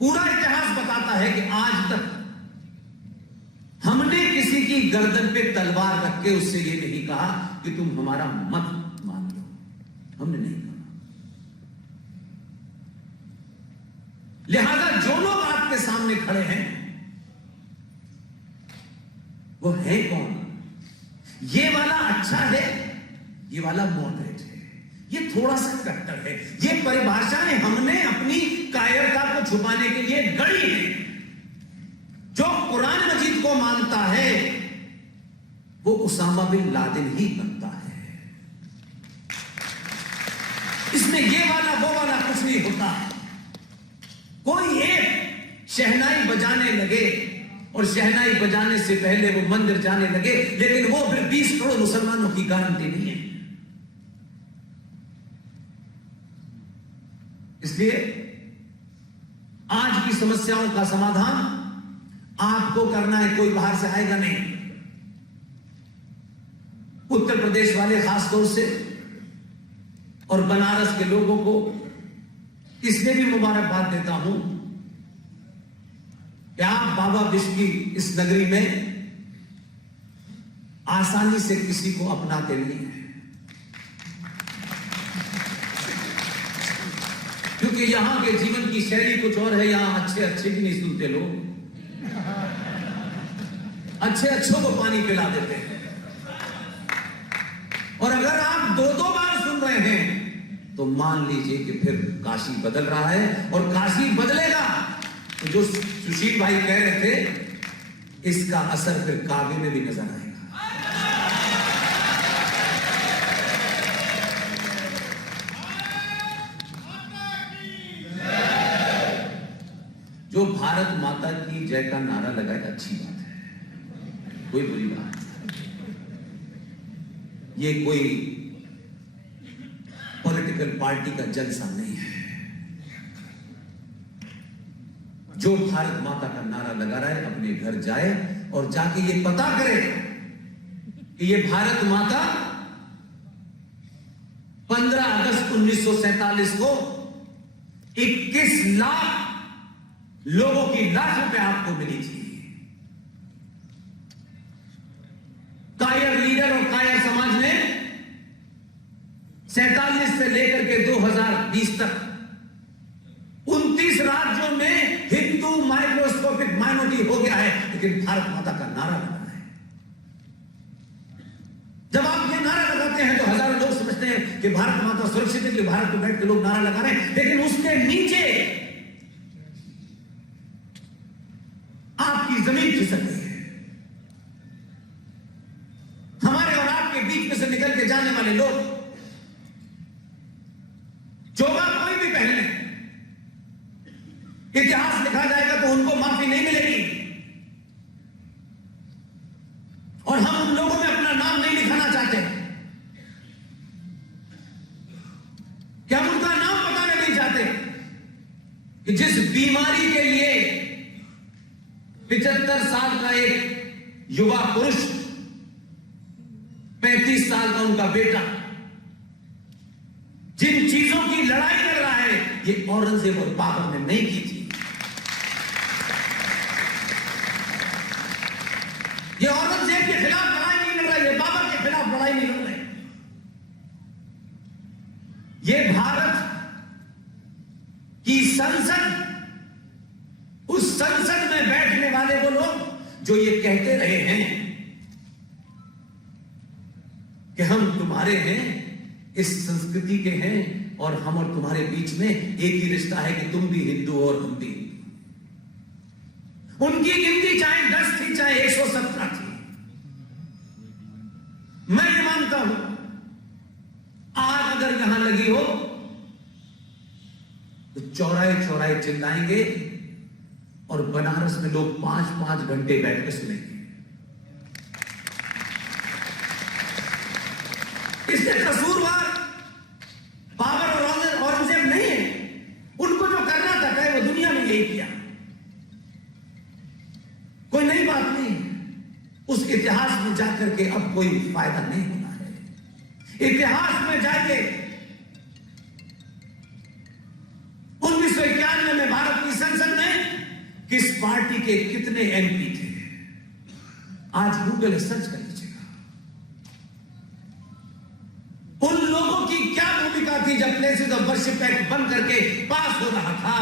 पूरा इतिहास बताता है कि आज तक हमने किसी की गर्दन पे तलवार रख के उससे ये नहीं कहा कि तुम हमारा मत मान लो, हमने नहीं कहा। लिहाजा जो लोग आपके सामने खड़े हैं वो है कौन? ये वाला अच्छा है, ये वाला मॉडरेट है, ये थोड़ा सा कट्टर है। ये परिभाषाएं हमने अपनी कायरता को छुपाने के लिए गढ़ी है। जो कुरान मजीद को मानता है वो उसामा बिन लादेन ही बनता है। इसमें ये वाला वो वाला कुछ नहीं होता। कोई एक शहनाई बजाने लगे और शहनाई बजाने से पहले वो मंदिर जाने लगे, लेकिन वो फिर 20 करोड़ मुसलमानों की गारंटी नहीं है। इसलिए आज की समस्याओं का समाधान आपको करना है, कोई बाहर से आएगा नहीं। उत्तर प्रदेश वाले खासतौर से और बनारस के लोगों को इसलिए भी मुबारकबाद देता हूं कि आप बाबा विश्व की इस नगरी में आसानी से किसी को अपनाते नहीं हैं, क्योंकि यहां के जीवन की शैली कुछ और है। यहां अच्छे अच्छे भी नहीं सुनते लोग, अच्छे अच्छों को पानी पिला देते हैं। और अगर आप 2-2 बार सुन रहे हैं तो मान लीजिए कि फिर काशी बदल रहा है, और काशी बदलेगा तो जो सुशील भाई कह रहे थे, इसका असर फिर काबे में भी नजर आएगा। जो भारत माता की जय का नारा लगाए, अच्छी बात है, कोई बुरी बात नहीं। ये कोई पॉलिटिकल पार्टी का जलसा नहीं है। जो भारत माता का नारा लगा रहा है अपने घर जाए और जाके ये पता करे कि ये भारत माता 15 अगस्त 1947 को 21 लाख लोगों की लाशों पे आपको मिली थी। कायर लीडर और कायर समाज ने 47 से लेकर के 2020 तक 29 राज्यों में हिंदू माइक्रोस्कोपिक माइनॉरिटी हो गया है, लेकिन भारत माता का नारा लगा है। जब आप ये नारा लगाते हैं तो हजारों लोग समझते हैं कि भारत माता सुरक्षित है, कि भारत में बैठ के लोग नारा लगा रहे हैं, लेकिन उसके नीचे आपकी जमीन खिसक गई है। हमारे और आपके बीच में से निकल के जाने वाले लोग जोगा कोई भी पहन ले, इतिहास लिखा जाएगा तो उनको माफी नहीं मिलेगी। और हम उन लोगों में अपना नाम नहीं लिखाना चाहते कि हम उनका नाम बताना नहीं चाहते कि जिस बीमारी के लिए 75 साल का एक युवा पुरुष, 35 साल का उनका बेटा, जिन चीजों की लड़ाई लड़ रहा है, ये औरंगजेब और बाबर ने नहीं की थी। ये औरंगजेब के खिलाफ लड़ाई नहीं लड़ रहे, ये बाबर के खिलाफ लड़ाई नहीं लड़ रहे। ये भारत की संसद, उस संसद में बैठने वाले वो लोग जो ये कहते रहे हैं कि हम तुम्हारे हैं, इस संस्कृति के हैं, और हम और तुम्हारे बीच में एक ही रिश्ता है कि तुम भी हिंदू और हम भी हिंदू। उनकी गिनती चाहे 10 थी चाहे 117 थी, मैं ये मानता हूं आग अगर यहां लगी हो तो चौराहे चौराहे चिल्लाएंगे और बनारस में लोग 5-5 घंटे बैठ के सुनेंगे। इससे कसूरवार बाबर और औरंगजेब नहीं है। उनको जो करना था कहे वो दुनिया में यही किया, कोई नई बात नहीं है। उस इतिहास में जाकर के अब कोई फायदा नहीं होना है। इतिहास में जाके 1991 में भारत की संसद ने किस पार्टी के कितने एमपी थे। आज गूगल सर्च कर लीजिएगा। उन लोगों की क्या भूमिका थी जब प्लेसेस ऑफ वर्शिप एक्ट बंद करके पास हो रहा था।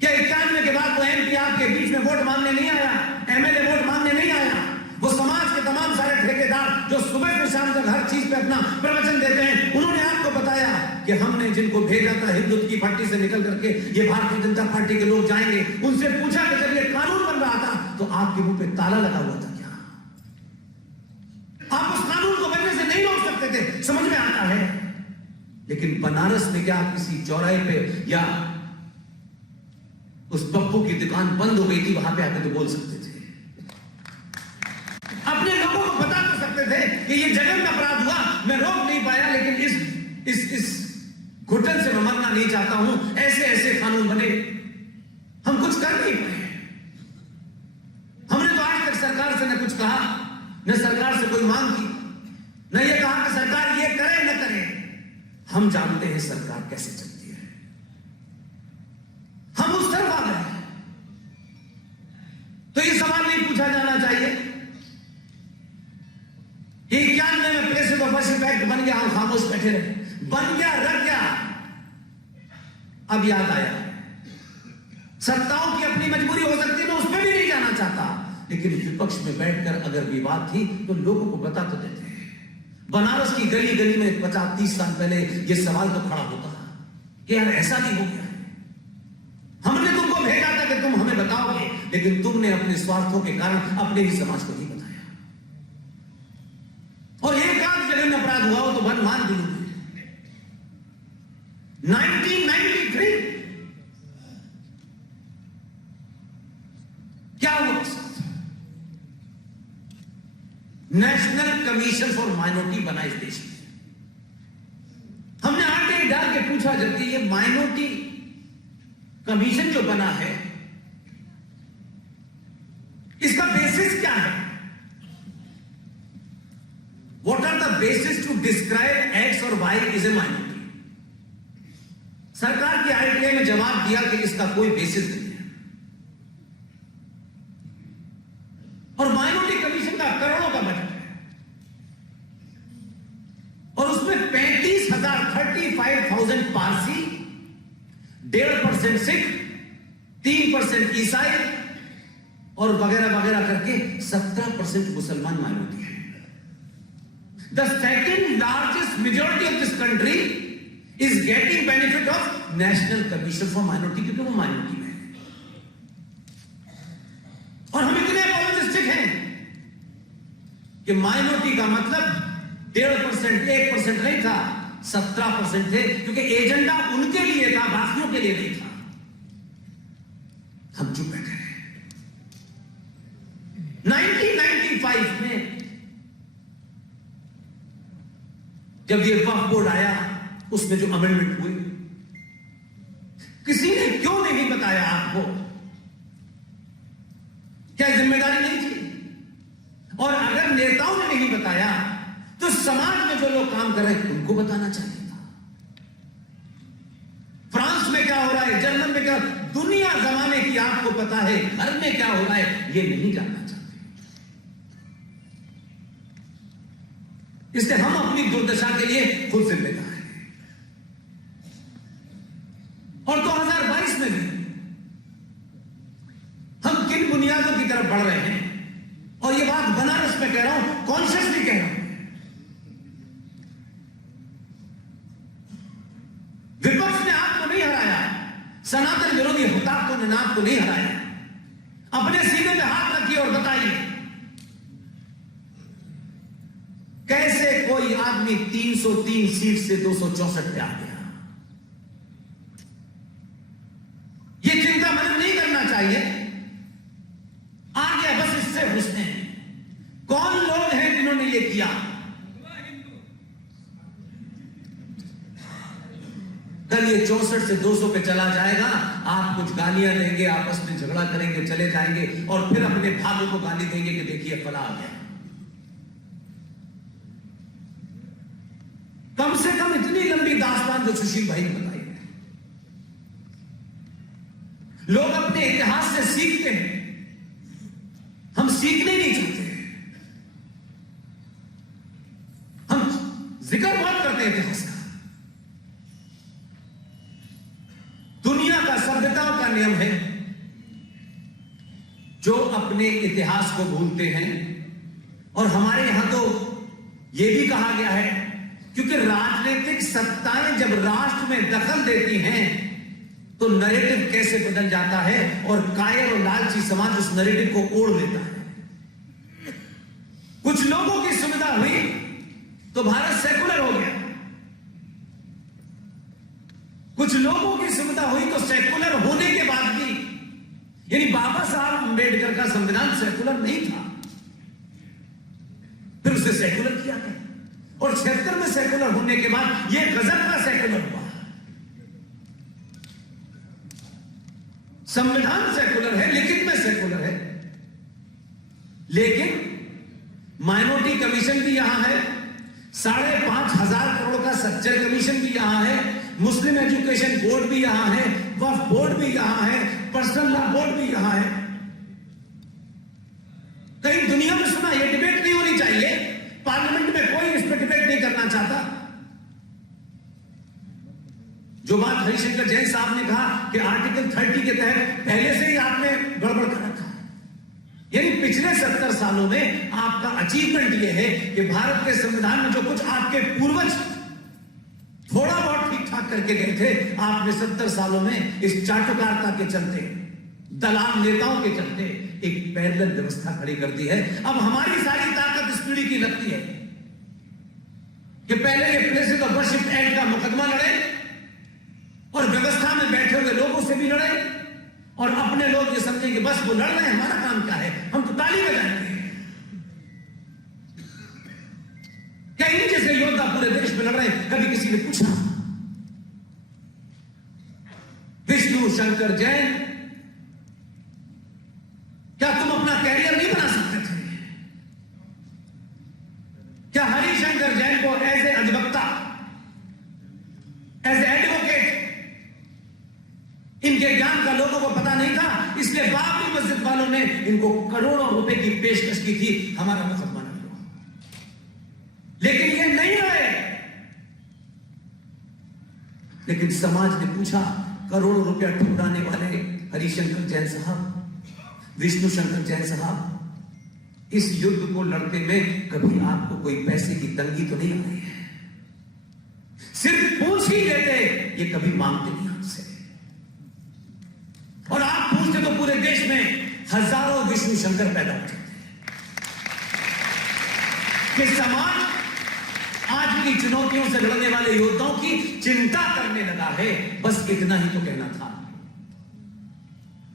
क्या 91 के बाद वो एमपी आपके बीच में वोट मांगने नहीं आया, एमएलए वोट मांगने नहीं आया। वो समाज के तमाम सारे ठेकेदार जो सुबह से शाम तक हर चीज पे अपना प्रवचन देते हैं, उन्होंने आपको बताया कि हमने जिनको भेजा था हिंदुत्व की पट्टी से निकल करके ये भारतीय जनता पार्टी के लोग जाएंगे। उनसे पूछा कि जब ये कानून बन रहा था तो आपके मुंह पे ताला लगा हुआ था क्या? आप उस कानून को बनने से नहीं रोक सकते थे, समझ में आता है। लेकिन बनारस में क्या किसी चौराहे पे या उस पप्पू की दुकान बंद हो गई थी, वहां पे आके तो बोल सकते थे, अपने लोगों को बता तो सकते थे कि ये जघन्य अपराध हुआ, मैं रोक नहीं पाया, लेकिन इस घुटन से मैं मरना नहीं चाहता हूं। ऐसे ऐसे कानून बने, हम कुछ कर नहीं पाए। हमने तो आज तक सरकार से न कुछ कहा, न सरकार से कोई मांग की, न ये कहा कि सरकार ये करे न करे। हम जानते हैं सरकार कैसे चलती है, हम उस तरफ आ गए। तो ये सवाल नहीं पूछा जाना चाहिए कि 91 में प्लेसेस ऑफ वर्शिप एक्ट बन गया, हम खामोश बैठे रहे। बन गया, रख गया। अब याद आया, सत्ताओं की अपनी मजबूरी हो सकती है, मैं उसमें भी नहीं जाना चाहता, लेकिन विपक्ष में बैठकर अगर विवाद थी तो लोगों को बता तो देते हैं। बनारस की गली गली में 50-30 साल पहले यह सवाल तो खड़ा होता कि यार ऐसा भी हो गया है, हमने तुमको भेजा था कि तुम हमें बताओगे, लेकिन तुमने अपने स्वार्थों के कारण अपने ही समाज को नहीं बताया। और एक आध जगह में अपराध हुआ हो तो बन मान दी। 1993 क्या हुआ? नेशनल कमीशन फॉर माइनॉरिटी बना इस देश में। हमने आगे डाल के पूछा, जबकि ये माइनॉरिटी कमीशन जो बना है इसका बेसिस क्या है? What are the basis to describe X or Y is a minority? सरकार की आरटीआई में जवाब दिया कि इसका कोई बेसिस नहीं है। और माइनॉरिटी कमीशन का करोड़ों का बजट है और उसमें 35,000 पारसी, 1.5% सिख, 3% ईसाई और वगैरह वगैरह करके 17% मुसलमान माइनॉरिटी है। The second largest majority of this country is getting benefit of National Commission for Minority, क्योंकि वो माइनॉरिटी में है। और हम इतने apologetic हैं कि माइनॉरिटी का मतलब 1.5%, 1% नहीं था, 17% थे, क्योंकि एजेंडा उनके लिए था, बाकियों के लिए नहीं था। हम चुप बैठे रहे। 1995 में जब ये वक्फ बोर्ड आया, उसमें जो अमेंडमेंट हुए, किसी ने क्यों नहीं बताया आपको? क्या जिम्मेदारी नहीं थी? और अगर नेताओं ने नहीं बताया तो समाज में जो लोग काम कर रहे हैं उनको बताना चाहिए था। फ्रांस में क्या हो रहा है, जर्मन में क्या, दुनिया जमाने की आपको पता है, घर में क्या हो रहा है ये नहीं जानना चाहते। इसलिए हम अपनी दुर्दशा के लिए खुद जिम्मेदार हैं। और 2022 में भी हम किन बुनियादों की तरफ बढ़ रहे हैं, और ये बात बनारस में कह रहा हूं, कॉन्शियसली कह रहा हूं। विपक्ष ने आपको नहीं हराया, सनातन विरोधी हुतात्मों ने आपको नहीं हराया। अपने सीने में हाथ रखिए और बताइए कैसे कोई आदमी 303 सीट से 264 पे आ गया। ये चिंता मन नहीं करना चाहिए, आ गया बस, इससे खुश हैं। कौन लोग हैं जिन्होंने ये किया? कल ये 64 से 200 पे चला जाएगा, आप कुछ गालियां देंगे, आपस में झगड़ा करेंगे, चले जाएंगे और फिर अपने भाइयों को गाली देंगे कि देखिए फला आ गया। कम से कम इतनी लंबी दास्तान जो सुशील भाई ने बताई है, लोग अपने इतिहास से सीखते हैं, हम सीखने नहीं चाहते। हम जिक्र बहुत करते हैं इतिहास का। दुनिया का, सभ्यताओं का नियम है, जो अपने इतिहास को भूलते हैं। और हमारे यहां तो यह भी कहा गया है, क्योंकि राजनीतिक सत्ताएं जब राष्ट्र में दखल देती हैं तो नैरेटिव कैसे बदल जाता है, और कायर और लालची समाज उस नैरेटिव को ओढ़ लेता है। कुछ लोगों की सुविधा हुई तो भारत सेकुलर हो गया, कुछ लोगों की सुविधा हुई तो सेकुलर होने के बाद भी, यानी बाबा साहब अंबेडकर का संविधान सेकुलर नहीं था, फिर उसे सेकुलर किया गया, और 76 में सेकुलर होने के बाद यह गजब का सेकुलर हुआ। संविधान सेकुलर है, लिखित में सेकुलर है, लेकिन माइनॉरिटी कमीशन भी यहां है, 5,500 करोड़ का सच्चर कमीशन भी यहां है, मुस्लिम एजुकेशन बोर्ड भी यहां है, वक्फ बोर्ड भी यहां है, पर्सनल लॉ बोर्ड भी यहां है। कहीं दुनिया में सुना यह डिबेट नहीं होनी चाहिए, पार्लियामेंट में कोई इस पर डिबेट नहीं करना चाहता। जो बात हरिशंकर जैन साहब ने कहा कि आर्टिकल 30 के तहत पहले से ही आपने गड़बड़ कर रखा है, यानी पिछले 70 सालों में आपका अचीवमेंट यह है कि भारत के संविधान में जो कुछ आपके पूर्वज थोड़ा बहुत ठीक ठाक करके गए थे, आपने 70 सालों में इस चाटुकारिता के चलते, दलाल नेताओं के चलते एक पैरेलल व्यवस्था खड़ी कर दी है। अब हमारी सारी ताकत इस पीढ़ी की लगती है कि पहले ये प्लेसेस ऑफ वर्शिप एक्ट का मुकदमा लड़े, और व्यवस्था में बैठे हुए लोगों से भी लड़े, और अपने लोग ये समझें कि बस वो लड़ रहे हैं, हमारा काम क्या है, हम तो ताली बजाएंगे। क्या इन जैसे योद्धा पूरे देश में लड़ रहे हैं? कभी किसी ने पूछा? विष्णु शंकर जैन, क्या तुम अपना कैरियर नहीं बना सकते थे? क्या हरिशंकर जैन को एज ए अधिवक्ता, एज ए एडवोकेट, इनके ज्ञान का लोगों को पता नहीं था, इसलिए बाबरी मस्जिद वालों ने इनको करोड़ों रुपए की पेशकश की थी, हमारा मुकदमा नहीं लो। लेकिन ये नहीं रहे। लेकिन समाज ने पूछा, करोड़ों रुपया ठुकराने वाले हरिशंकर जैन साहब, विष्णु शंकर जैन साहब, इस युद्ध को लड़ते में कभी आपको कोई पैसे की तंगी तो नहीं आई है? सिर्फ पूछ ही लेते, ये कभी मांगते नहीं आपसे। और आप पूछते तो पूरे देश में हजारों विष्णु शंकर पैदा हो जाते कि समाज आज की चुनौतियों से लड़ने वाले योद्धाओं की चिंता करने लगा है। बस इतना ही तो कहना था।